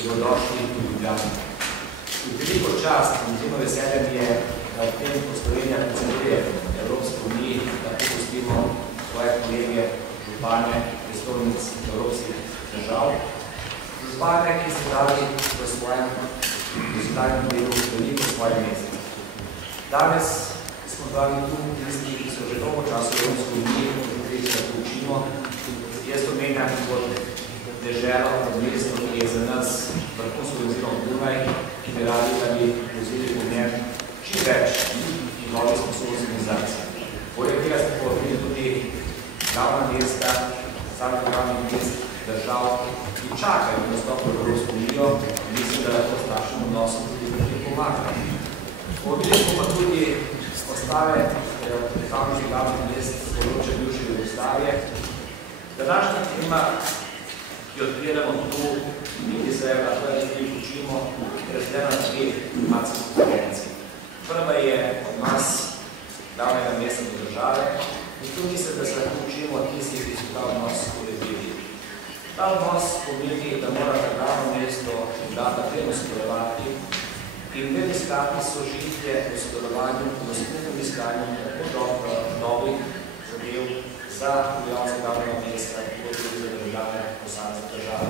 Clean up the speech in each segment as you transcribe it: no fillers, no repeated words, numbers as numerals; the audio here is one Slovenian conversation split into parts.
Dobrodošli v Ljubljani. Veliko čast in zelo veselje mi je, da v tem, ko Slovenija predseduje Evropske unije, da pustimo svoje kolege, župane, prestolnic evropskih držav. Župane, ki ste dali v svojem dosedanjem delu veliko svoje mesto. Danes smo dali tu tisti, ki so že dolgo časa v Evropske unije, ki se učimo. Jaz omenjam kot deželo, kot mesto, ki je za nas vrhunsko oziroma Dunaj, ki bi radi, da bi vzeli v njem čim več novih sposobnosti organizacije. Poleg tega ste povabili tudi glavna mesta, sami glavnih mest držav, ki čakajo na vstop v Evropsko unijo, mislim, da lahko s našim odnosom tudi nekaj pomaga. Povabili smo pa tudi ostale predstavniki glavnih mest s področja bivše Jugoslavije. Današnja tema, ki odpiramo tu, mi se lahko tudi učimo, je razdeljena na dve tematske konferencije. Prva je odnos glavnega mesta do države in tu mislim, da se lahko učimo od tistih, ki so ta odnos uredili. Ta odnos pomeni, da mora glavno mesto data temu sodelovati in ne iskati sožitje v sodelovanju, v skupnem iskanju tako novih zadev za uveljavljanje glavnega mesta, kot tudi za državljane posamezne države.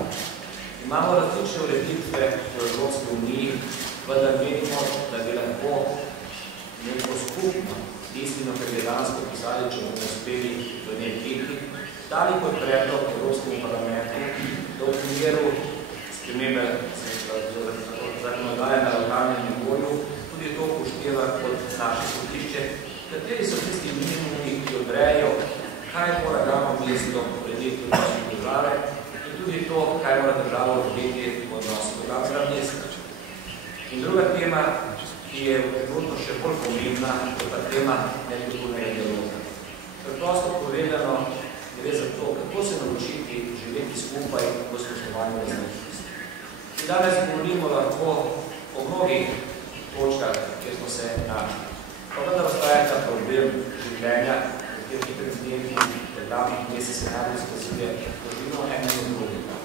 Imamo različne ureditve v Evropski uniji, vendar menimo, da bi lahko neko skupno istino, kar je danes popisali, če bomo uspeli do njej priti, dali kot predlog Evropskemu parlamentu, da v primeru spremembe zakonodaje na lokalnem nivoju tudi to upošteva kot naše sodišče, kateri so tisti minimumi, ki odrejo, kaj mora glavno mesto urediti v odnosu države in tudi to, kaj mora država urediti v odnosu do glavnega mesta. In druga tema, ki je trenutno še bolj pomembna, je ta tema nekulturnega dialoga. Preprosto povedano, gre za to, kako se naučiti živeti skupaj v spoštovanju različnosti. In danes govorimo lahko o mnogih točkah, kjer smo se našli. Pa vendar ostaja ta problem življenja, v tem hitrem dnevi, glavnih mesec se najbolj skazuje, da živimo enega od drugega.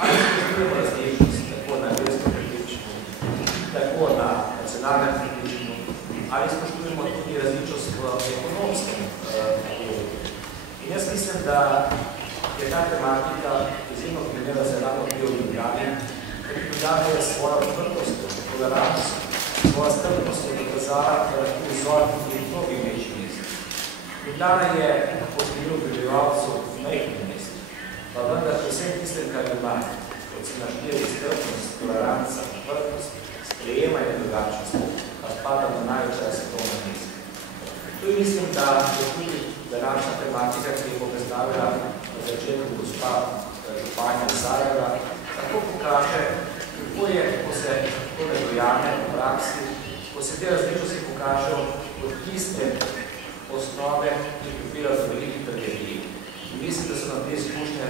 Ali spoštujemo različnost, tako na verskem prepričanju, tako na nacionalnem prepričanju, ali spoštujemo tudi različnost v ekonomskem delu. In jaz mislim, da je ta tematika izjemno primera za ravno pri Ljubljani, ker Ljubljana je svojo odprtostjo, tolerantnostjo, svojo strpnostjo dokazala, da lahko izvor tudi mnogih večjih mest. Ljubljana je po številu prebivalcev majhnih mest, pa vendar vsem tistem, kar ima, kot se naštiri strpnost, toleranca, odprtost, sprejemanje drugačnosti, pa spada na največja svetovna mesta. Tu mislim, da je tudi današnja tematika, ki je predstavila na začetku gospa županja Sarajeva, tako pokaže, kako je, ko se to ne dojame v praksi, ko se te različnosti pokažejo kot tiste osnove, ki pripirajo do velikih tragedij. In mislim, da so nam te izkušnje